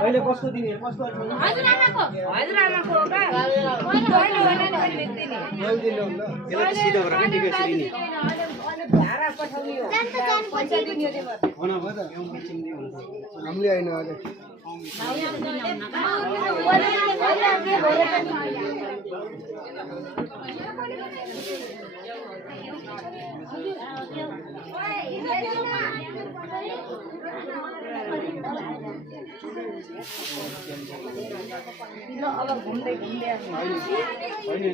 अहिले कसको दिने कसको हजुरआमाको हजुरआमाको हो का मैले होइन नि मैले दिने मैले दिनु ल यसलाई सिधा गरेर के टिकट दिने भाडा पठाउने हो जान पैसा दिने हो भन भयो त हामीले हैन अझै अब घुम्दै घुम्दै अहिले